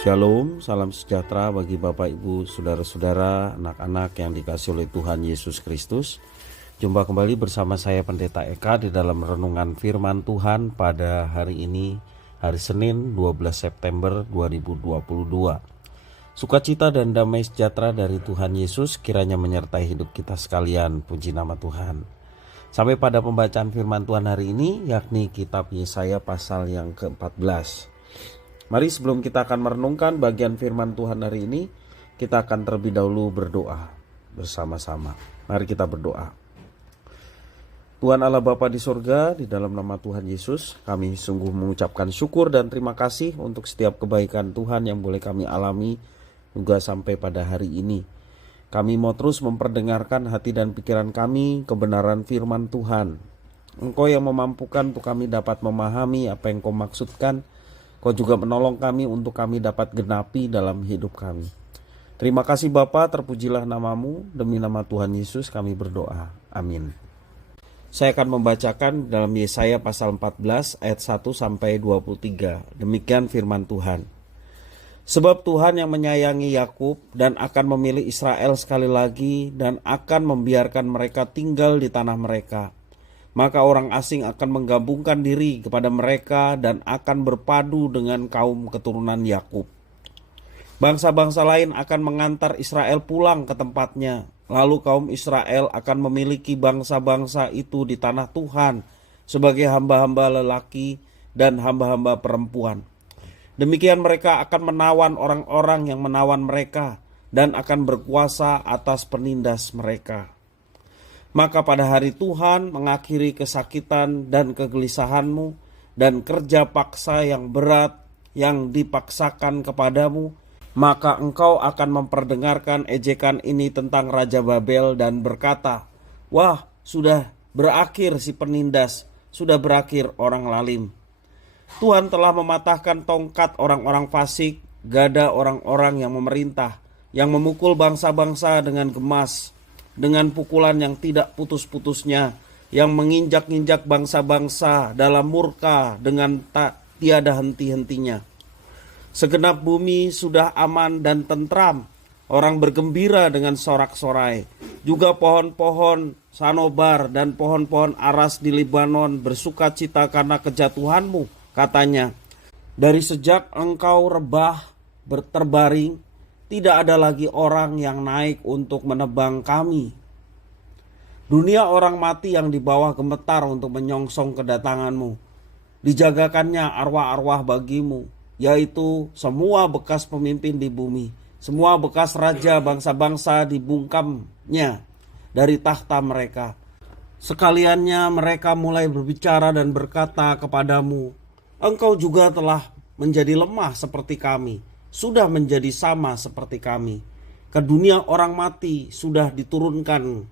Shalom, salam sejahtera bagi Bapak Ibu, Saudara-saudara, anak-anak yang dikasihi oleh Tuhan Yesus Kristus. Jumpa kembali bersama saya Pendeta Eka di dalam renungan firman Tuhan pada hari ini, hari Senin 12 September 2022. Sukacita dan damai sejahtera dari Tuhan Yesus kiranya menyertai hidup kita sekalian, puji nama Tuhan. Sampai pada pembacaan firman Tuhan hari ini, yakni kitab Yesaya pasal yang ke-14. Mari sebelum kita akan merenungkan bagian firman Tuhan hari ini, kita akan terlebih dahulu berdoa bersama-sama. Mari kita berdoa. Tuhan Allah Bapa di surga, di dalam nama Tuhan Yesus, kami sungguh mengucapkan syukur dan terima kasih untuk setiap kebaikan Tuhan yang boleh kami alami juga sampai pada hari ini. Kami mau terus memperdengarkan hati dan pikiran kami kebenaran firman Tuhan. Engkau yang memampukan untuk kami dapat memahami apa yang Kau maksudkan. Kau juga menolong kami untuk kami dapat genapi dalam hidup kami. Terima kasih Bapa, terpujilah namamu. Demi nama Tuhan Yesus kami berdoa. Amin. Saya akan membacakan dalam Yesaya pasal 14 ayat 1 sampai 23. Demikian firman Tuhan. Sebab Tuhan yang menyayangi Yakub dan akan memilih Israel sekali lagi dan akan membiarkan mereka tinggal di tanah mereka. Maka orang asing akan menggabungkan diri kepada mereka dan akan berpadu dengan kaum keturunan Yakub. Bangsa-bangsa lain akan mengantar Israel pulang ke tempatnya. Lalu kaum Israel akan memiliki bangsa-bangsa itu di tanah Tuhan sebagai hamba-hamba lelaki dan hamba-hamba perempuan. Demikian mereka akan menawan orang-orang yang menawan mereka dan akan berkuasa atas penindas mereka. Maka pada hari Tuhan mengakhiri kesakitan dan kegelisahanmu dan kerja paksa yang berat yang dipaksakan kepadamu, maka engkau akan memperdengarkan ejekan ini tentang Raja Babel dan berkata, wah, sudah berakhir si penindas, sudah berakhir orang lalim. Tuhan telah mematahkan tongkat orang-orang fasik, gada orang-orang yang memerintah, yang memukul bangsa-bangsa dengan gemas, dengan pukulan yang tidak putus-putusnya, yang menginjak-injak bangsa-bangsa dalam murka dengan tak tiada henti-hentinya. Segenap bumi sudah aman dan tentram, orang bergembira dengan sorak-sorai. Juga pohon-pohon sanobar dan pohon-pohon aras di Libanon bersuka cita karena kejatuhanmu, katanya. Dari sejak engkau rebah terbaring, tidak ada lagi orang yang naik untuk menebang kami. Dunia orang mati yang di bawah gemetar untuk menyongsong kedatanganmu. Dijagakannya arwah-arwah bagimu, yaitu semua bekas pemimpin di bumi. Semua bekas raja bangsa-bangsa dibungkamnya dari tahta mereka. Sekaliannya mereka mulai berbicara dan berkata kepadamu, engkau juga telah menjadi lemah seperti kami. Sudah menjadi sama seperti kami. Ke dunia orang mati sudah diturunkan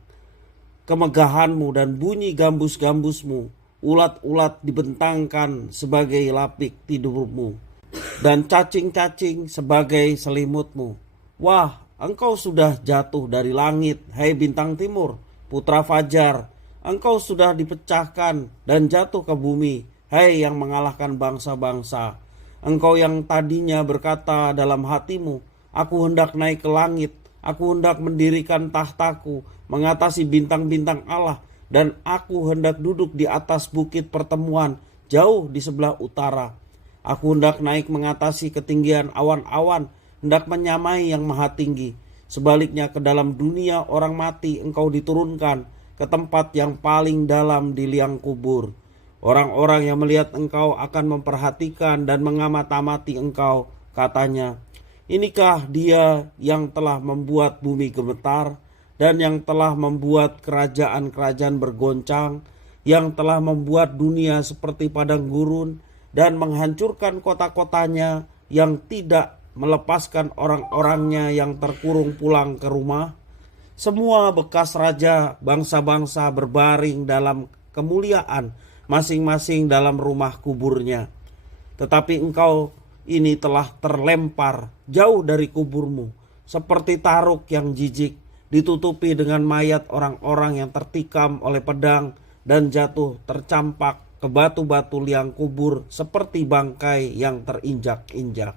kemegahanmu dan bunyi gambus-gambusmu. Ulat-ulat dibentangkan sebagai lapik tidurmu dan cacing-cacing sebagai selimutmu. Wah, engkau sudah jatuh dari langit, hai bintang timur, putra fajar. Engkau sudah dipecahkan dan jatuh ke bumi, hai yang mengalahkan bangsa-bangsa. Engkau yang tadinya berkata dalam hatimu, aku hendak naik ke langit, aku hendak mendirikan tahtaku, mengatasi bintang-bintang Allah, dan aku hendak duduk di atas bukit pertemuan, jauh di sebelah utara. Aku hendak naik mengatasi ketinggian awan-awan, hendak menyamai yang maha tinggi. Sebaliknya ke dalam dunia orang mati engkau diturunkan, ke tempat yang paling dalam di liang kubur. Orang-orang yang melihat engkau akan memperhatikan dan mengamat-amati engkau, katanya, inikah dia yang telah membuat bumi gemetar dan yang telah membuat kerajaan-kerajaan bergoncang, yang telah membuat dunia seperti padang gurun dan menghancurkan kota-kotanya, yang tidak melepaskan orang-orangnya yang terkurung pulang ke rumah. Semua bekas raja bangsa-bangsa berbaring dalam kemuliaan, masing-masing dalam rumah kuburnya. Tetapi engkau ini telah terlempar jauh dari kuburmu, seperti taruk yang jijik, ditutupi dengan mayat orang-orang yang tertikam oleh pedang dan jatuh tercampak ke batu-batu liang kubur seperti bangkai yang terinjak-injak.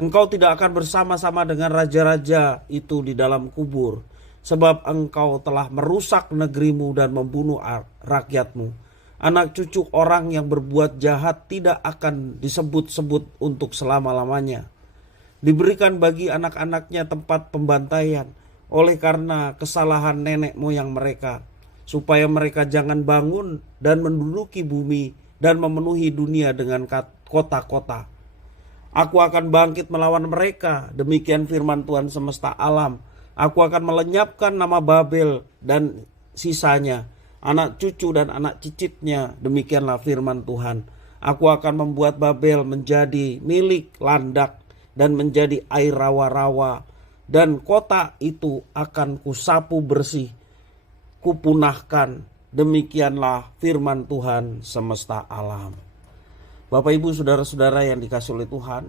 Engkau tidak akan bersama-sama dengan raja-raja itu di dalam kubur, sebab engkau telah merusak negerimu dan membunuh rakyatmu. Anak cucu orang yang berbuat jahat tidak akan disebut-sebut untuk selama-lamanya. Diberikan bagi anak-anaknya tempat pembantaian oleh karena kesalahan nenek moyang mereka, supaya mereka jangan bangun dan menduduki bumi dan memenuhi dunia dengan kota-kota. Aku akan bangkit melawan mereka, demikian firman Tuhan semesta alam. Aku akan melenyapkan nama Babel dan sisanya, anak cucu dan anak cicitnya, demikianlah firman Tuhan. Aku akan membuat Babel menjadi milik landak dan menjadi air rawa-rawa, dan kota itu akan kusapu bersih, kupunahkan. Demikianlah firman Tuhan semesta alam. Bapak Ibu saudara-saudara yang dikasihi oleh Tuhan,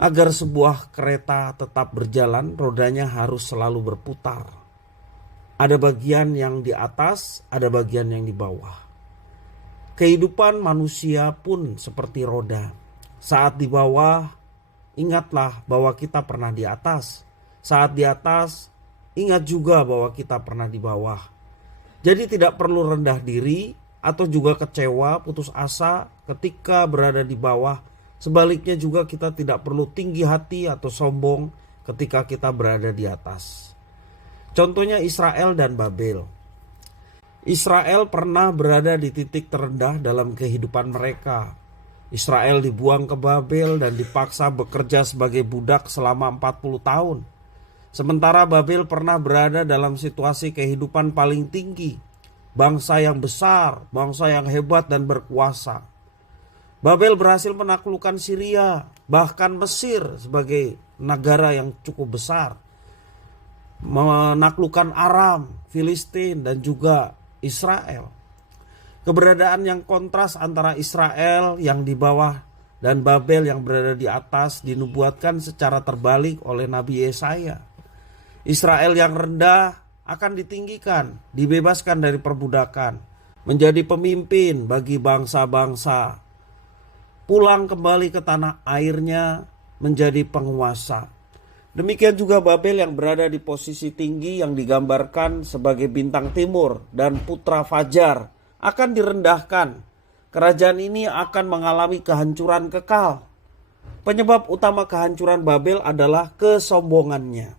agar sebuah kereta tetap berjalan, rodanya harus selalu berputar. Ada bagian yang di atas, ada bagian yang di bawah. Kehidupan manusia pun seperti roda. Saat di bawah, ingatlah bahwa kita pernah di atas. Saat di atas, ingat juga bahwa kita pernah di bawah. Jadi tidak perlu rendah diri atau juga kecewa, putus asa ketika berada di bawah. Sebaliknya juga kita tidak perlu tinggi hati atau sombong ketika kita berada di atas. Contohnya Israel dan Babel. Israel pernah berada di titik terendah dalam kehidupan mereka. Israel dibuang ke Babel dan dipaksa bekerja sebagai budak selama 40 tahun. Sementara Babel pernah berada dalam situasi kehidupan paling tinggi. Bangsa yang besar, bangsa yang hebat dan berkuasa. Babel berhasil menaklukkan Syria, bahkan Mesir sebagai negara yang cukup besar. Menaklukkan Aram, Filistin dan juga Israel. Keberadaan yang kontras antara Israel yang di bawah dan Babel yang berada di atas dinubuatkan secara terbalik oleh Nabi Yesaya. Israel yang rendah akan ditinggikan, dibebaskan dari perbudakan, menjadi pemimpin bagi bangsa-bangsa, pulang kembali ke tanah airnya, menjadi penguasa. Demikian juga Babel yang berada di posisi tinggi yang digambarkan sebagai bintang timur dan putra fajar akan direndahkan. Kerajaan ini akan mengalami kehancuran kekal. Penyebab utama kehancuran Babel adalah kesombongannya.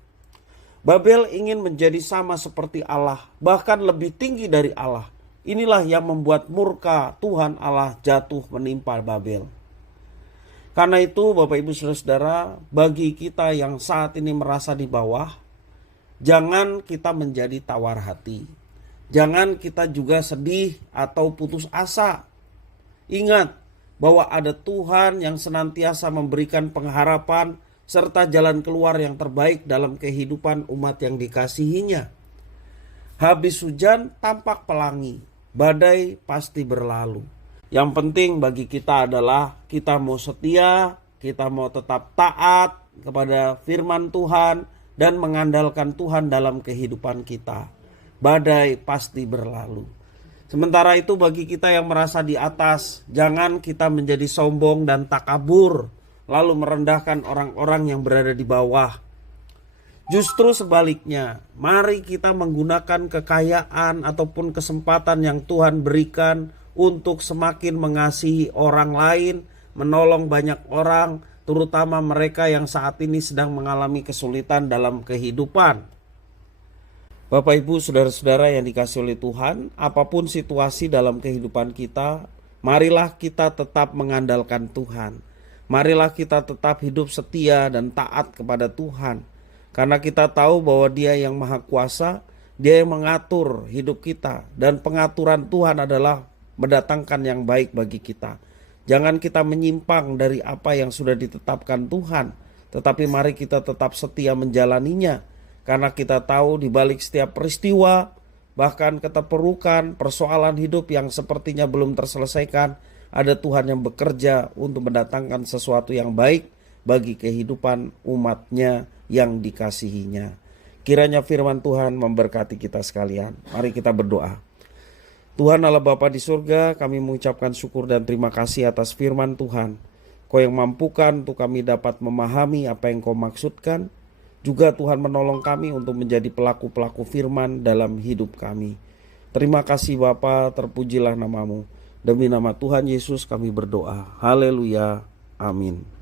Babel ingin menjadi sama seperti Allah, bahkan lebih tinggi dari Allah. Inilah yang membuat murka Tuhan Allah jatuh menimpa Babel. Karena itu Bapak Ibu Saudara-saudara, bagi kita yang saat ini merasa di bawah, jangan kita menjadi tawar hati. Jangan kita juga sedih atau putus asa. Ingat bahwa ada Tuhan yang senantiasa memberikan pengharapan serta jalan keluar yang terbaik dalam kehidupan umat yang dikasihinya. Habis hujan tampak pelangi, badai pasti berlalu. Yang penting bagi kita adalah kita mau setia, kita mau tetap taat kepada firman Tuhan dan mengandalkan Tuhan dalam kehidupan kita. Badai pasti berlalu. Sementara itu bagi kita yang merasa di atas, jangan kita menjadi sombong dan takabur, lalu merendahkan orang-orang yang berada di bawah. Justru sebaliknya, mari kita menggunakan kekayaan ataupun kesempatan yang Tuhan berikan untuk semakin mengasihi orang lain, menolong banyak orang, terutama mereka yang saat ini sedang mengalami kesulitan dalam kehidupan. Bapak Ibu saudara-saudara yang dikasihi oleh Tuhan, apapun situasi dalam kehidupan kita, marilah kita tetap mengandalkan Tuhan. Marilah kita tetap hidup setia dan taat kepada Tuhan. Karena kita tahu bahwa Dia yang Maha Kuasa, Dia yang mengatur hidup kita. Dan pengaturan Tuhan adalah mendatangkan yang baik bagi kita. Jangan kita menyimpang dari apa yang sudah ditetapkan Tuhan. Tetapi mari kita tetap setia menjalaninya. Karena kita tahu di balik setiap peristiwa, bahkan keterpurukan, persoalan hidup yang sepertinya belum terselesaikan, ada Tuhan yang bekerja untuk mendatangkan sesuatu yang baik bagi kehidupan umatnya yang dikasihinya. Kiranya firman Tuhan memberkati kita sekalian. Mari kita berdoa. Tuhan Allah Bapa di surga, kami mengucapkan syukur dan terima kasih atas firman Tuhan. Kau yang mampukan untuk kami dapat memahami apa yang Kau maksudkan. Juga Tuhan menolong kami untuk menjadi pelaku-pelaku firman dalam hidup kami. Terima kasih Bapa, terpujilah namamu. Demi nama Tuhan Yesus kami berdoa. Haleluya. Amin.